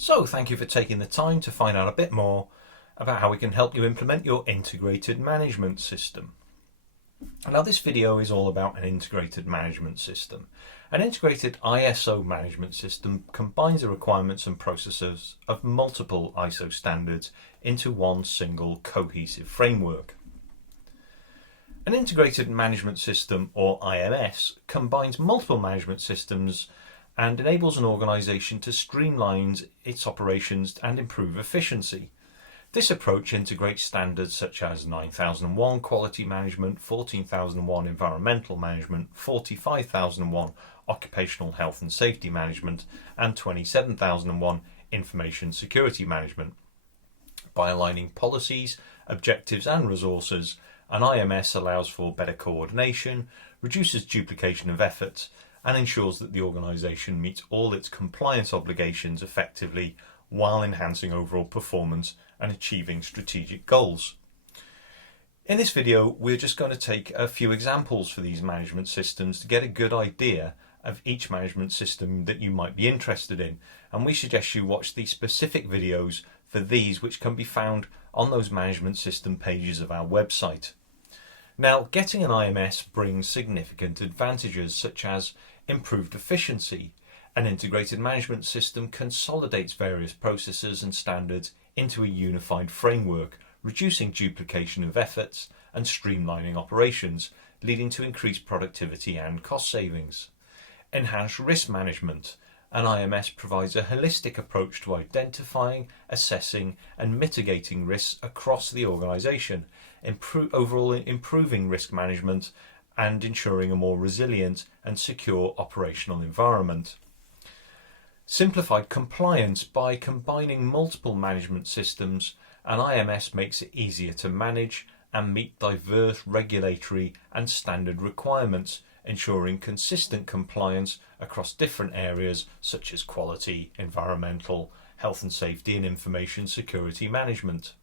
So thank you for taking the time to find out a bit more about how we can help you implement your integrated management system. Now this video is all about an integrated management system. An integrated ISO management system combines the requirements and processes of multiple ISO standards into one single cohesive framework. An integrated management system, or IMS, combines multiple management systems and enables an organisation to streamline its operations and improve efficiency. This approach integrates standards such as 9001 quality management, 14001 environmental management, 45001 occupational health and safety management, and 27001 information security management. By aligning policies, objectives and resources, an IMS allows for better coordination, reduces duplication of efforts, and ensures that the organisation meets all its compliance obligations effectively while enhancing overall performance and achieving strategic goals. In this video, we're just going to take a few examples for these management systems to get a good idea of each management system that you might be interested in, and we suggest you watch the specific videos for these, which can be found on those management system pages of our website. Now, getting an IMS brings significant advantages such as improved efficiency. An integrated management system consolidates various processes and standards into a unified framework, reducing duplication of efforts and streamlining operations, leading to increased productivity and cost savings. Enhanced risk management. An IMS provides a holistic approach to identifying, assessing and mitigating risks across the organisation, overall improving risk management and ensuring a more resilient and secure operational environment. Simplified compliance. By combining multiple management systems, an IMS makes it easier to manage and meet diverse regulatory and standard requirements, ensuring consistent compliance across different areas such as quality, environmental, health and safety and information security management.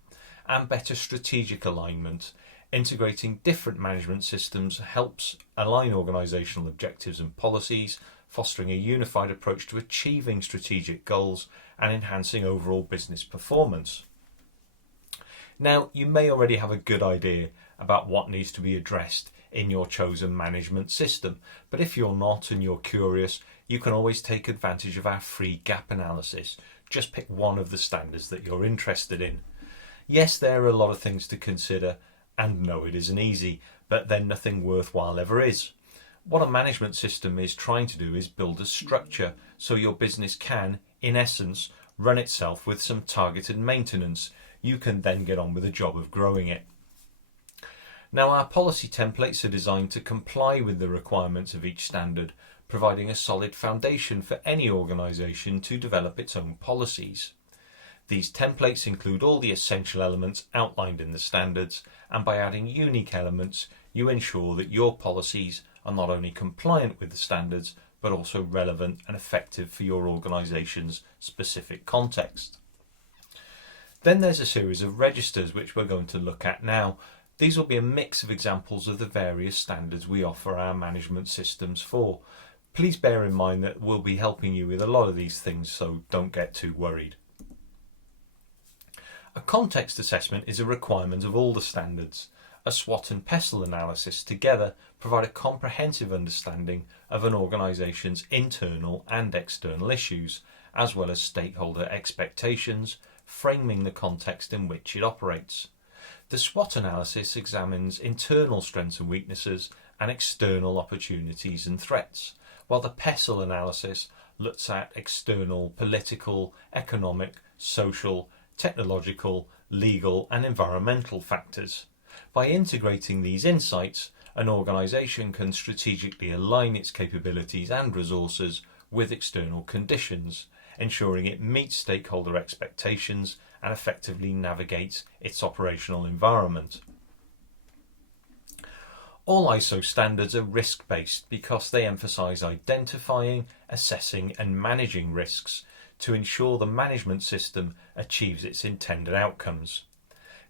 And better strategic alignment. Integrating different management systems helps align organisational objectives and policies, fostering a unified approach to achieving strategic goals and enhancing overall business performance. Now, you may already have a good idea about what needs to be addressed in your chosen management system, but if you're not and you're curious, you can always take advantage of our free gap analysis. Just pick one of the standards that you're interested in. Yes, there are a lot of things to consider, and no, it isn't easy, but then nothing worthwhile ever is. What a management system is trying to do is build a structure so your business can, in essence, run itself with some targeted maintenance. You can then get on with the job of growing it. Now, our policy templates are designed to comply with the requirements of each standard, providing a solid foundation for any organisation to develop its own policies. These templates include all the essential elements outlined in the standards, and by adding unique elements, you ensure that your policies are not only compliant with the standards, but also relevant and effective for your organisation's specific context. Then there's a series of registers which we're going to look at now. These will be a mix of examples of the various standards we offer our management systems for. Please bear in mind that we'll be helping you with a lot of these things, so don't get too worried. A context assessment is a requirement of all the standards. A SWOT and PESTLE analysis together provide a comprehensive understanding of an organisation's internal and external issues, as well as stakeholder expectations, framing the context in which it operates. The SWOT analysis examines internal strengths and weaknesses and external opportunities and threats, while the PESTLE analysis looks at external, political, economic, social, technological, legal and environmental factors. By integrating these insights, an organisation can strategically align its capabilities and resources with external conditions, ensuring it meets stakeholder expectations and effectively navigates its operational environment. All ISO standards are risk-based because they emphasise identifying, assessing and managing risks to ensure the management system achieves its intended outcomes.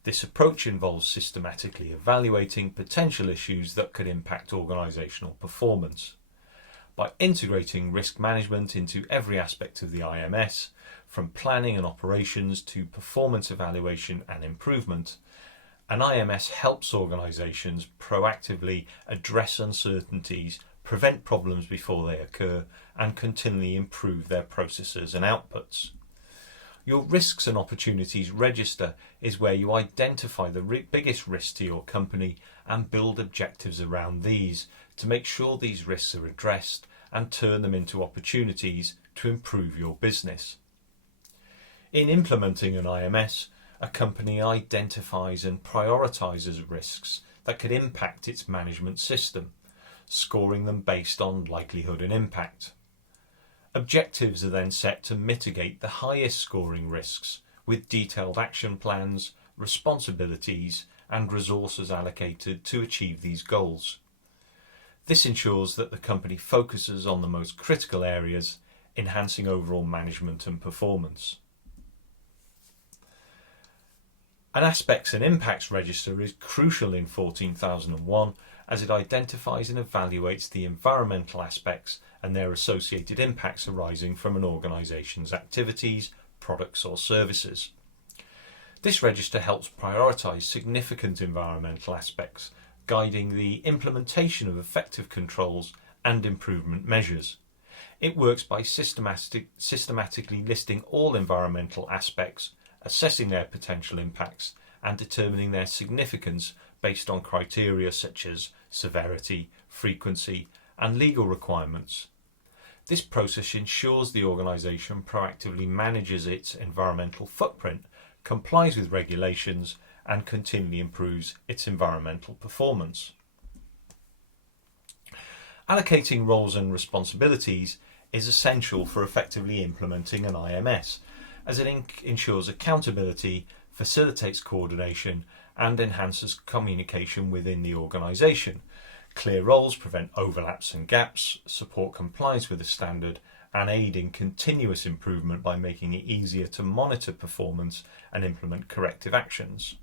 This approach involves systematically evaluating potential issues that could impact organisational performance. By integrating risk management into every aspect of the IMS, from planning and operations to performance evaluation and improvement, an IMS helps organisations proactively address uncertainties, prevent problems before they occur, and continually improve their processes and outputs. Your risks and opportunities register is where you identify the biggest risks to your company and build objectives around these to make sure these risks are addressed and turn them into opportunities to improve your business. In implementing an IMS, a company identifies and prioritises risks that could impact its management system, scoring them based on likelihood and impact. Objectives are then set to mitigate the highest scoring risks with detailed action plans, responsibilities and resources allocated to achieve these goals. This ensures that the company focuses on the most critical areas, enhancing overall management and performance. An aspects and impacts register is crucial in 14001 as it identifies and evaluates the environmental aspects and their associated impacts arising from an organisation's activities, products or services. This register helps prioritise significant environmental aspects, guiding the implementation of effective controls and improvement measures. It works by systematically listing all environmental aspects, assessing their potential impacts and determining their significance based on criteria such as severity, frequency and legal requirements. This process ensures the organisation proactively manages its environmental footprint, complies with regulations and continually improves its environmental performance. Allocating roles and responsibilities is essential for effectively implementing an IMS, as it ensures accountability, facilitates coordination and enhances communication within the organisation. Clear roles prevent overlaps and gaps, support compliance with the standard and aid in continuous improvement by making it easier to monitor performance and implement corrective actions.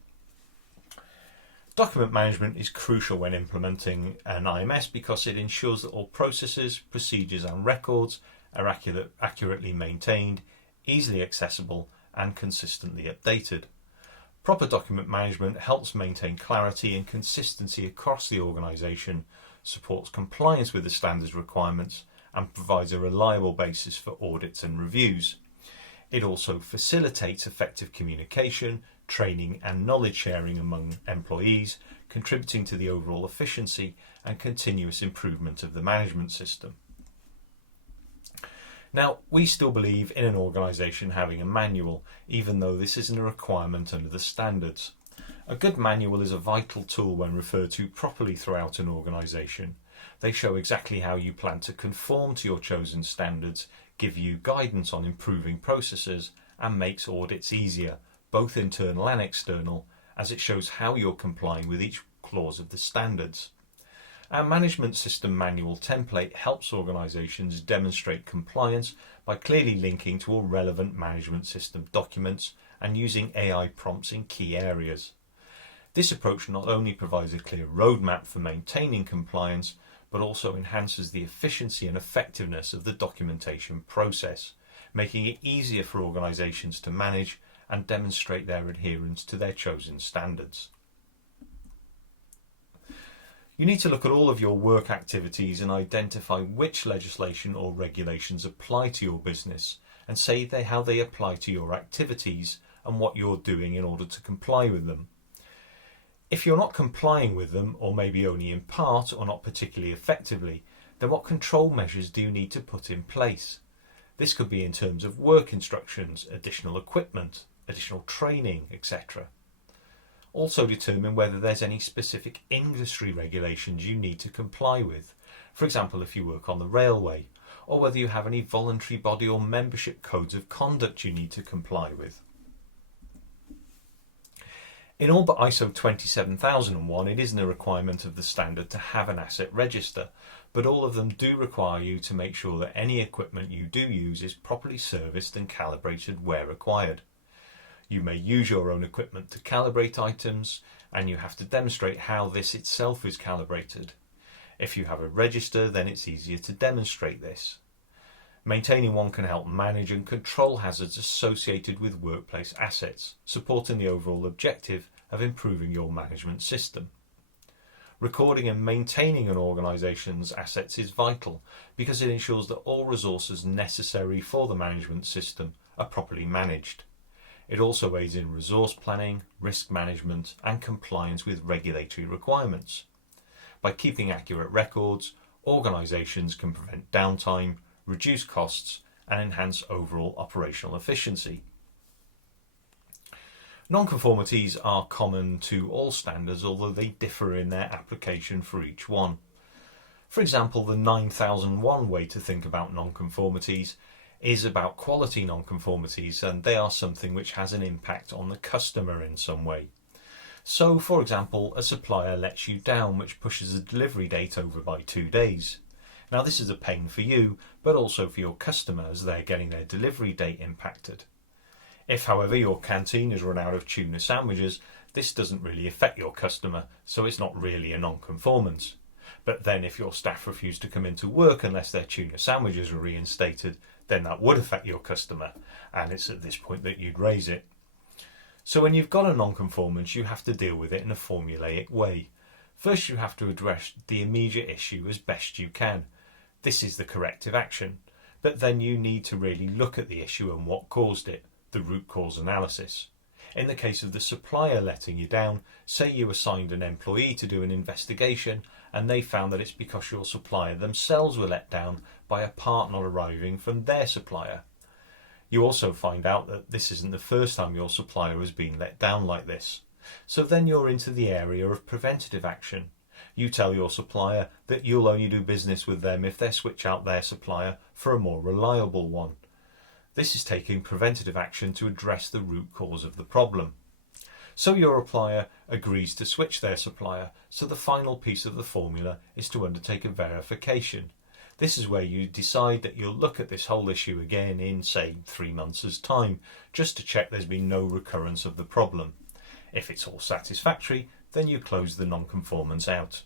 Document management is crucial when implementing an IMS because it ensures that all processes, procedures and records are accurately maintained, easily accessible and consistently updated. Proper document management helps maintain clarity and consistency across the organisation, supports compliance with the standards requirements and provides a reliable basis for audits and reviews. It also facilitates effective communication, training and knowledge sharing among employees, contributing to the overall efficiency and continuous improvement of the management system. Now, we still believe in an organisation having a manual, even though this isn't a requirement under the standards. A good manual is a vital tool when referred to properly throughout an organisation. They show exactly how you plan to conform to your chosen standards, give you guidance on improving processes, and makes audits easier, both internal and external, as it shows how you're complying with each clause of the standards. Our management system manual template helps organisations demonstrate compliance by clearly linking to all relevant management system documents and using AI prompts in key areas. This approach not only provides a clear roadmap for maintaining compliance, but also enhances the efficiency and effectiveness of the documentation process, making it easier for organisations to manage and demonstrate their adherence to their chosen standards. You need to look at all of your work activities and identify which legislation or regulations apply to your business and say how they apply to your activities and what you're doing in order to comply with them. If you're not complying with them, or maybe only in part or not particularly effectively, then what control measures do you need to put in place? This could be in terms of work instructions, additional equipment, additional training, etc. Also determine whether there's any specific industry regulations you need to comply with, for example if you work on the railway, or whether you have any voluntary body or membership codes of conduct you need to comply with. In all but ISO 27001, it isn't a requirement of the standard to have an asset register, but all of them do require you to make sure that any equipment you do use is properly serviced and calibrated where required. You may use your own equipment to calibrate items, and you have to demonstrate how this itself is calibrated. If you have a register, then it's easier to demonstrate this. Maintaining one can help manage and control hazards associated with workplace assets, supporting the overall objective of improving your management system. Recording and maintaining an organisation's assets is vital because it ensures that all resources necessary for the management system are properly managed. It also aids in resource planning, risk management and compliance with regulatory requirements. By keeping accurate records, organisations can prevent downtime, reduce costs and enhance overall operational efficiency. Non-conformities are common to all standards, although they differ in their application for each one. For example, the 9001 way to think about non-conformities is about quality non-conformities, and they are something which has an impact on the customer in some way. So, for example, a supplier lets you down, which pushes the delivery date over by 2 days. Now this is a pain for you, but also for your customers. They're getting their delivery date impacted. If, however, your canteen has run out of tuna sandwiches, this doesn't really affect your customer, so it's not really a non-conformance. But then if your staff refuse to come into work unless their tuna sandwiches are reinstated, then that would affect your customer, and it's at this point that you'd raise it. So when you've got a non-conformance, you have to deal with it in a formulaic way. First, you have to address the immediate issue as best you can. This is the corrective action, but then you need to really look at the issue and what caused it, the root cause analysis. In the case of the supplier letting you down, say you assigned an employee to do an investigation and they found that it's because your supplier themselves were let down by a part not arriving from their supplier. You also find out that this isn't the first time your supplier has been let down like this. So then you're into the area of preventative action. You tell your supplier that you'll only do business with them if they switch out their supplier for a more reliable one. This is taking preventative action to address the root cause of the problem. So your supplier agrees to switch their supplier, so the final piece of the formula is to undertake a verification. This is where you decide that you'll look at this whole issue again in, say, 3 months' time, just to check there's been no recurrence of the problem. If it's all satisfactory, then you close the non-conformance out.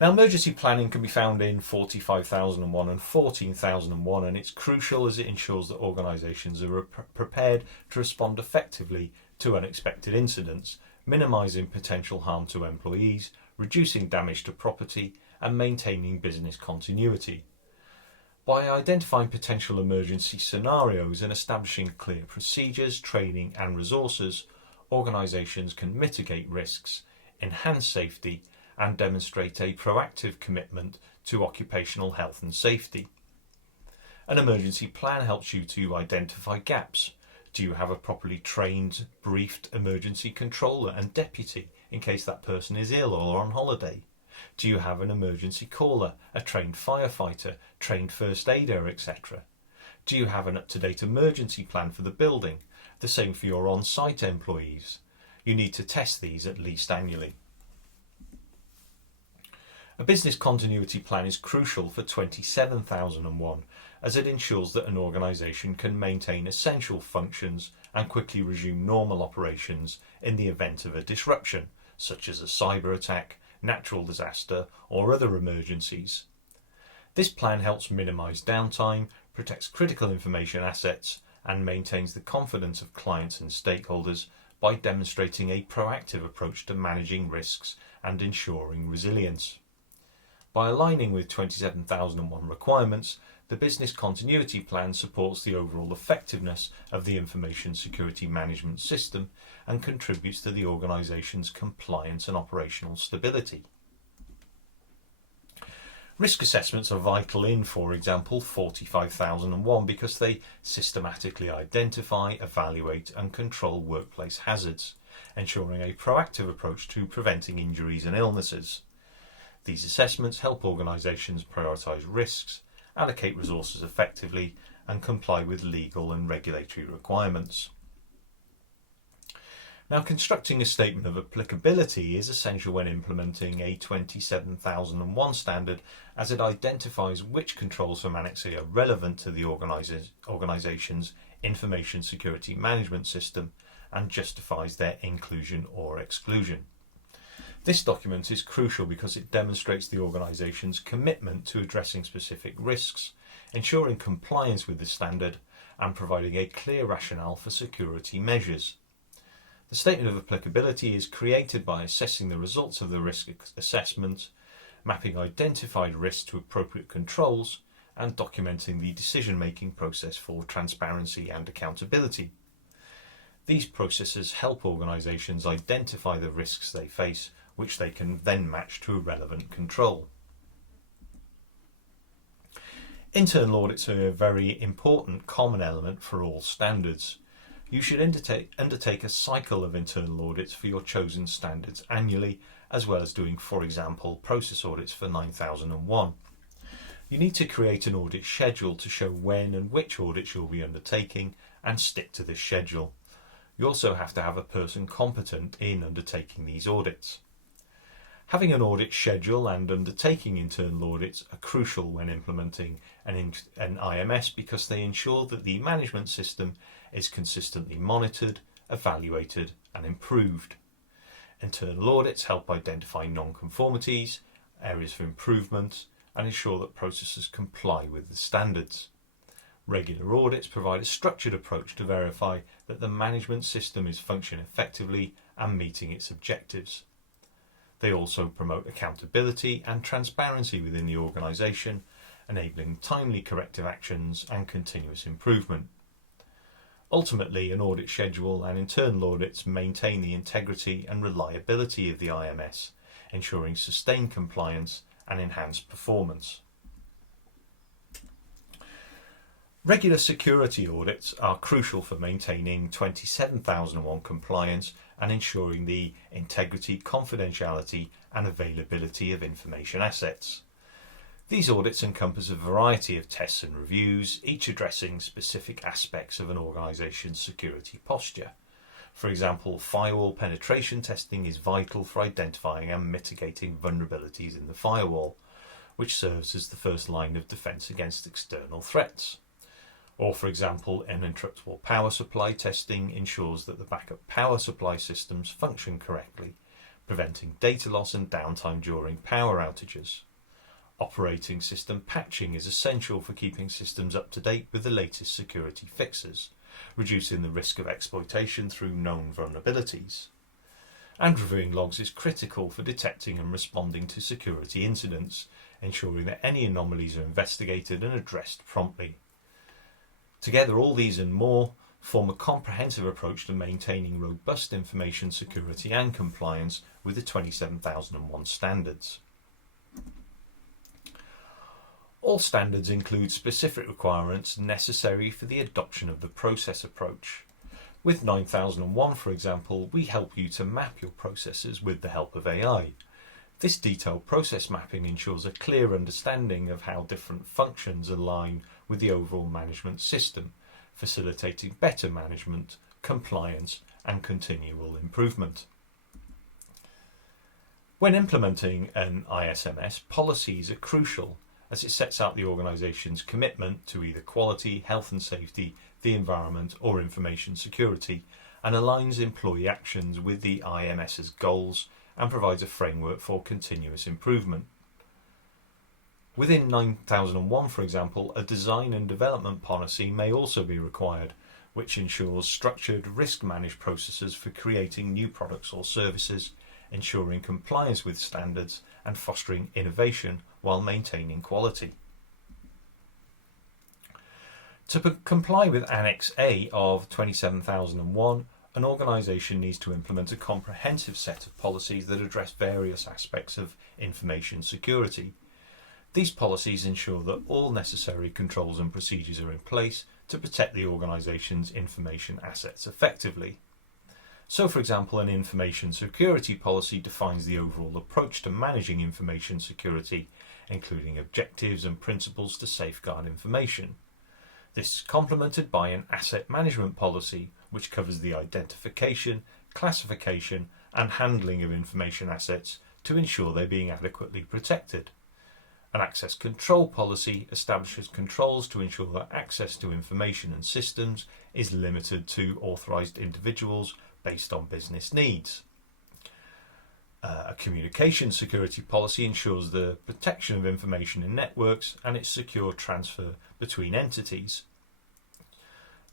Now, emergency planning can be found in 45,001 and 14,001, and it's crucial as it ensures that organisations are prepared to respond effectively to unexpected incidents, minimising potential harm to employees, reducing damage to property and maintaining business continuity. By identifying potential emergency scenarios and establishing clear procedures, training and resources, organisations can mitigate risks, enhance safety and demonstrate a proactive commitment to occupational health and safety. An emergency plan helps you to identify gaps. Do you have a properly trained, briefed emergency controller and deputy in case that person is ill or on holiday? Do you have an emergency caller, a trained firefighter, trained first aider, etc.? Do you have an up-to-date emergency plan for the building? The same for your on-site employees. You need to test these at least annually. A business continuity plan is crucial for 27,001 as it ensures that an organisation can maintain essential functions and quickly resume normal operations in the event of a disruption, such as a cyber attack, natural disaster or other emergencies. This plan helps minimise downtime, protects critical information assets and maintains the confidence of clients and stakeholders by demonstrating a proactive approach to managing risks and ensuring resilience. By aligning with 27,001 requirements, the business continuity plan supports the overall effectiveness of the information security management system and contributes to the organisation's compliance and operational stability. Risk assessments are vital in, for example, 45,001 because they systematically identify, evaluate and control workplace hazards, ensuring a proactive approach to preventing injuries and illnesses. These assessments help organisations prioritise risks, allocate resources effectively and comply with legal and regulatory requirements. Now, constructing a statement of applicability is essential when implementing a 27,001 standard, as it identifies which controls from Annex A are relevant to the organisation's information security management system and justifies their inclusion or exclusion. This document is crucial because it demonstrates the organisation's commitment to addressing specific risks, ensuring compliance with the standard, and providing a clear rationale for security measures. The statement of applicability is created by assessing the results of the risk assessment, mapping identified risks to appropriate controls, and documenting the decision-making process for transparency and accountability. These processes help organisations identify the risks they face, which they can then match to a relevant control. Internal audits are a very important common element for all standards. You should undertake a cycle of internal audits for your chosen standards annually, as well as doing, for example, process audits for 9001. You need to create an audit schedule to show when and which audits you'll be undertaking and stick to this schedule. You also have to have a person competent in undertaking these audits. Having an audit schedule and undertaking internal audits are crucial when implementing an IMS because they ensure that the management system is consistently monitored, evaluated and improved. Internal audits help identify non-conformities, areas for improvement and ensure that processes comply with the standards. Regular audits provide a structured approach to verify that the management system is functioning effectively and meeting its objectives. They also promote accountability and transparency within the organisation, enabling timely corrective actions and continuous improvement. Ultimately, an audit schedule and internal audits maintain the integrity and reliability of the IMS, ensuring sustained compliance and enhanced performance. Regular security audits are crucial for maintaining 27001 compliance and ensuring the integrity, confidentiality and availability of information assets. These audits encompass a variety of tests and reviews, each addressing specific aspects of an organisation's security posture. For example, firewall penetration testing is vital for identifying and mitigating vulnerabilities in the firewall, which serves as the first line of defence against external threats. Or, for example, uninterruptible power supply testing ensures that the backup power supply systems function correctly, preventing data loss and downtime during power outages. Operating system patching is essential for keeping systems up to date with the latest security fixes, reducing the risk of exploitation through known vulnerabilities. And reviewing logs is critical for detecting and responding to security incidents, ensuring that any anomalies are investigated and addressed promptly. Together, all these and more form a comprehensive approach to maintaining robust information security and compliance with the 27001 standards. All standards include specific requirements necessary for the adoption of the process approach. With 9001, for example, we help you to map your processes with the help of AI. This detailed process mapping ensures a clear understanding of how different functions align with the overall management system, facilitating better management, compliance, and continual improvement. When implementing an ISMS, policies are crucial as it sets out the organisation's commitment to either quality, health and safety, the environment, or information security, and aligns employee actions with the IMS's goals and provides a framework for continuous improvement. Within 9001, for example, a design and development policy may also be required, which ensures structured, risk-managed processes for creating new products or services, ensuring compliance with standards and fostering innovation while maintaining quality. To comply with Annex A of 27001, an organisation needs to implement a comprehensive set of policies that address various aspects of information security. These policies ensure that all necessary controls and procedures are in place to protect the organisation's information assets effectively. So, for example, an information security policy defines the overall approach to managing information security, including objectives and principles to safeguard information. This is complemented by an asset management policy, which covers the identification, classification, and handling of information assets to ensure they're being adequately protected. An access control policy establishes controls to ensure that access to information and systems is limited to authorised individuals based on business needs. A communication security policy ensures the protection of information in networks and its secure transfer between entities.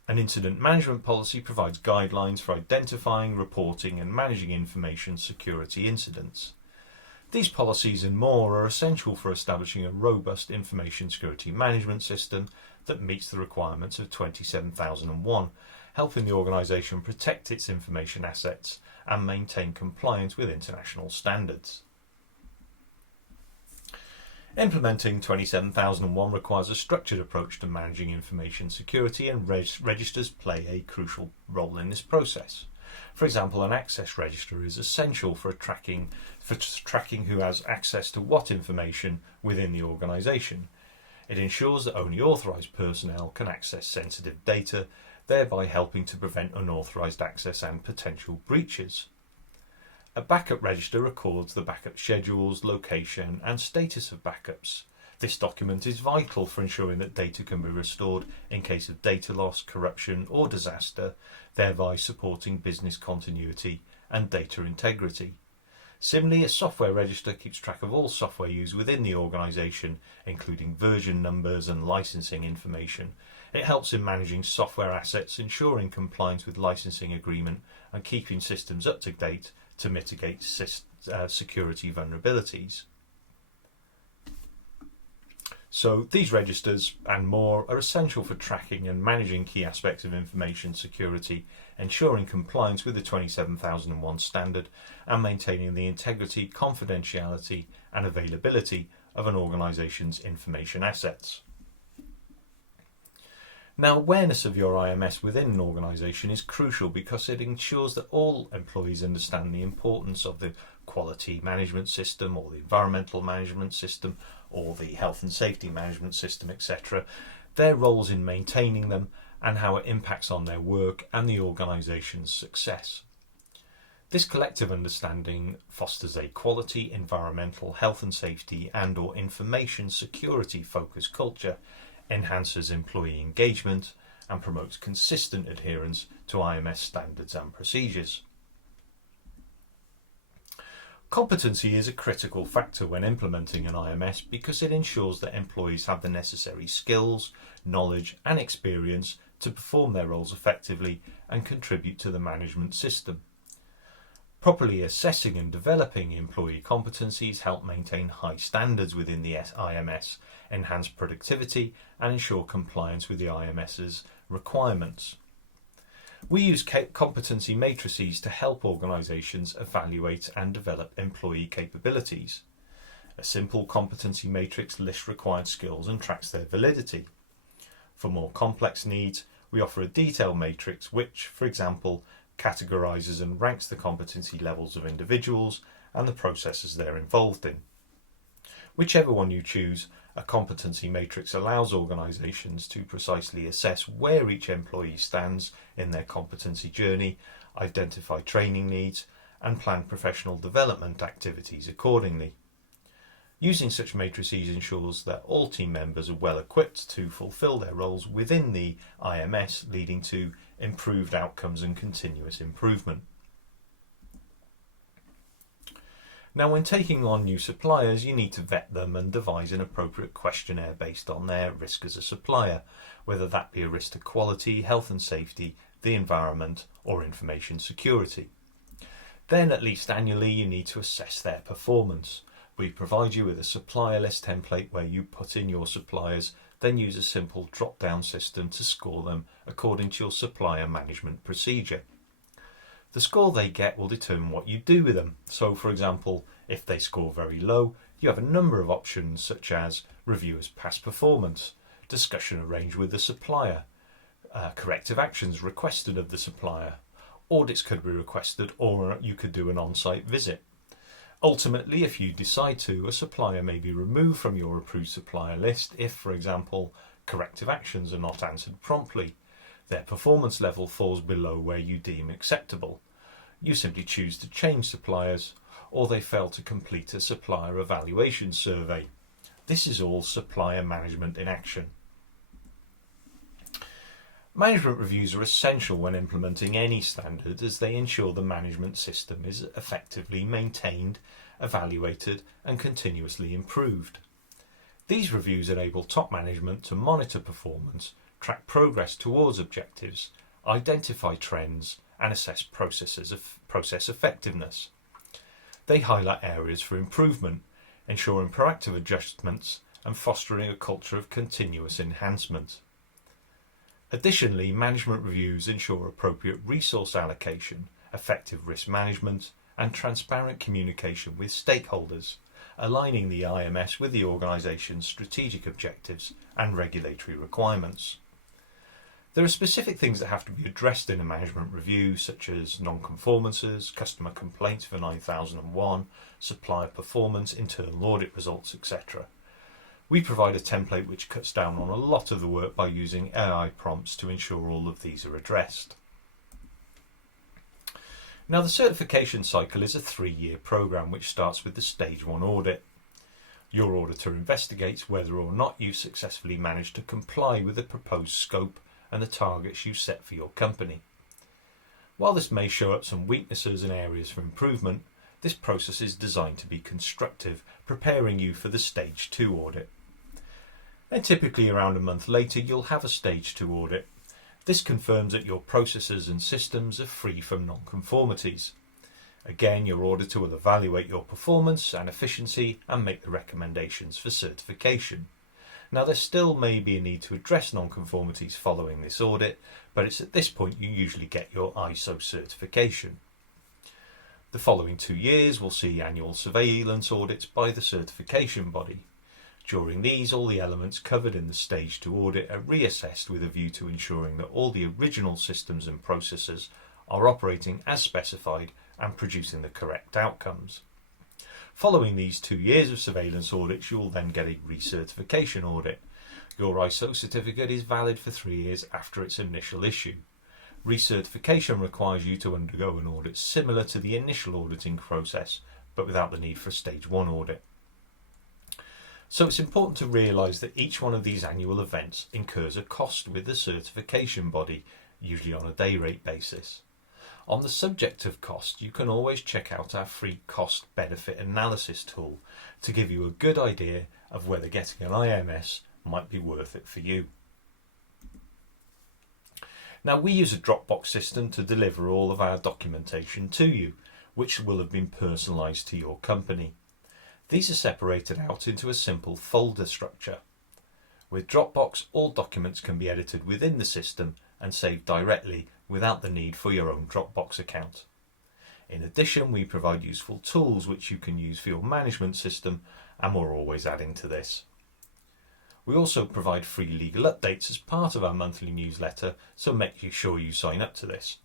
An incident management policy provides guidelines for identifying, reporting and managing information security incidents. These policies and more are essential for establishing a robust information security management system that meets the requirements of 27001, helping the organisation protect its information assets and maintain compliance with international standards. Implementing 27001 requires a structured approach to managing information security, and registers play a crucial role in this process. For example, an access register is essential for tracking who has access to what information within the organisation. It ensures that only authorised personnel can access sensitive data, thereby helping to prevent unauthorised access and potential breaches. A backup register records the backup schedules, location and status of backups. This document is vital for ensuring that data can be restored in case of data loss, corruption or disaster, thereby supporting business continuity and data integrity. Similarly, a software register keeps track of all software used within the organisation, including version numbers and licensing information. It helps in managing software assets, ensuring compliance with licensing agreement and keeping systems up to date to mitigate security vulnerabilities. So these registers and more are essential for tracking and managing key aspects of information security, ensuring compliance with the 27001 standard and maintaining the integrity, confidentiality and availability of an organisation's information assets. Now, awareness of your IMS within an organisation is crucial because it ensures that all employees understand the importance of the quality management system or the environmental management system or the health and safety management system, etc., their roles in maintaining them and how it impacts on their work and the organisation's success. This collective understanding fosters a quality, environmental, health and safety and/or information security focused culture, enhances employee engagement and promotes consistent adherence to IMS standards and procedures. Competency is a critical factor when implementing an IMS because it ensures that employees have the necessary skills, knowledge and experience to perform their roles effectively and contribute to the management system. Properly assessing and developing employee competencies help maintain high standards within the IMS, enhance productivity and ensure compliance with the IMS's requirements. We use competency matrices to help organisations evaluate and develop employee capabilities. A simple competency matrix lists required skills and tracks their validity. For more complex needs, we offer a detailed matrix which, for example, categorises and ranks the competency levels of individuals and the processes they're involved in. Whichever one you choose, a competency matrix allows organisations to precisely assess where each employee stands in their competency journey, identify training needs, and plan professional development activities accordingly. Using such matrices ensures that all team members are well equipped to fulfil their roles within the IMS, leading to improved outcomes and continuous improvement. Now, when taking on new suppliers, you need to vet them and devise an appropriate questionnaire based on their risk as a supplier, whether that be a risk to quality, health and safety, the environment, or information security. Then, at least annually, you need to assess their performance. We provide you with a supplier list template where you put in your suppliers, then use a simple drop-down system to score them according to your supplier management procedure. The score they get will determine what you do with them. So, for example, if they score very low, you have a number of options such as review as past performance, discussion arranged with the supplier, corrective actions requested of the supplier, audits could be requested, or you could do an on-site visit. Ultimately, if you decide to, a supplier may be removed from your approved supplier list if, for example, corrective actions are not answered promptly, their performance level falls below where you deem acceptable. You simply choose to change suppliers, or they fail to complete a supplier evaluation survey. This is all supplier management in action. Management reviews are essential when implementing any standard, as they ensure the management system is effectively maintained, evaluated and continuously improved. These reviews enable top management to monitor performance, track progress towards objectives, identify trends and assess process effectiveness. They highlight areas for improvement, ensuring proactive adjustments and fostering a culture of continuous enhancement. Additionally, management reviews ensure appropriate resource allocation, effective risk management and transparent communication with stakeholders, aligning the IMS with the organisation's strategic objectives and regulatory requirements. There are specific things that have to be addressed in a management review, such as non-conformances, customer complaints for 9001, supplier performance, internal audit results, etc. We provide a template which cuts down on a lot of the work by using AI prompts to ensure all of these are addressed. Now, the certification cycle is a 3-year programme which starts with the Stage 1 audit. Your auditor investigates whether or not you successfully managed to comply with the proposed scope and the targets you set for your company. While this may show up some weaknesses and areas for improvement, this process is designed to be constructive, preparing you for the Stage 2 audit. Then typically around a month later you'll have a Stage 2 audit. This confirms that your processes and systems are free from non-conformities. Again, your auditor will evaluate your performance and efficiency and make the recommendations for certification. Now, there still may be a need to address non-conformities following this audit, but it's at this point you usually get your ISO certification. The following 2 years will see annual surveillance audits by the certification body. During these, all the elements covered in the Stage 2 audit are reassessed with a view to ensuring that all the original systems and processes are operating as specified and producing the correct outcomes. Following these 2 years of surveillance audits, you will then get a recertification audit. Your ISO certificate is valid for 3 years after its initial issue. Recertification requires you to undergo an audit similar to the initial auditing process, but without the need for a Stage 1 audit. So it's important to realise that each one of these annual events incurs a cost with the certification body, usually on a day rate basis. On the subject of cost, you can always check out our free cost benefit analysis tool to give you a good idea of whether getting an IMS might be worth it for you. Now, we use a Dropbox system to deliver all of our documentation to you, which will have been personalised to your company. These are separated out into a simple folder structure. With Dropbox, all documents can be edited within the system and saved directly without the need for your own Dropbox account. In addition, we provide useful tools which you can use for your management system, and we're always adding to this. We also provide free legal updates as part of our monthly newsletter, so make sure you sign up to this.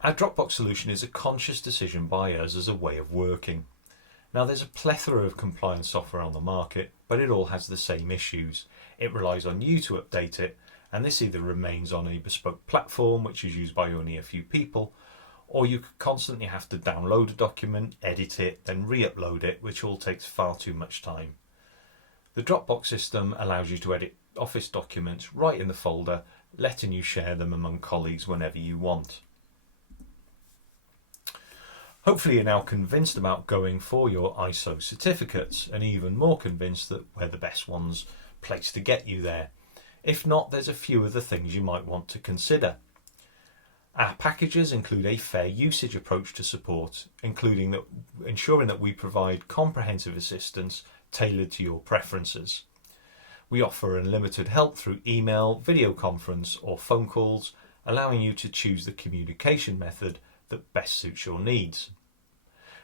Our Dropbox solution is a conscious decision by us as a way of working. Now, there's a plethora of compliance software on the market, but it all has the same issues. It relies on you to update it, and this either remains on a bespoke platform which is used by only a few people, or you constantly have to download a document, edit it, then re-upload it, which all takes far too much time. The Dropbox system allows you to edit Office documents right in the folder, letting you share them among colleagues whenever you want. Hopefully you're now convinced about going for your ISO certificates, and even more convinced that we're the best ones placed to get you there. If not, there's a few other things you might want to consider. Our packages include a fair usage approach to support, including ensuring that we provide comprehensive assistance tailored to your preferences. We offer unlimited help through email, video conference or phone calls, allowing you to choose the communication method that best suits your needs.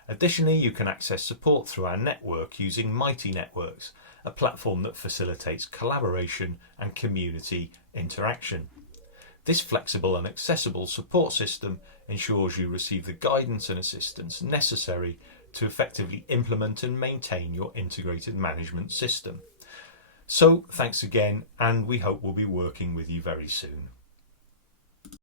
Additionally, you can access support through our network using Mighty Networks, a platform that facilitates collaboration and community interaction. This flexible and accessible support system ensures you receive the guidance and assistance necessary to effectively implement and maintain your integrated management system. So, thanks again, and we hope we'll be working with you very soon.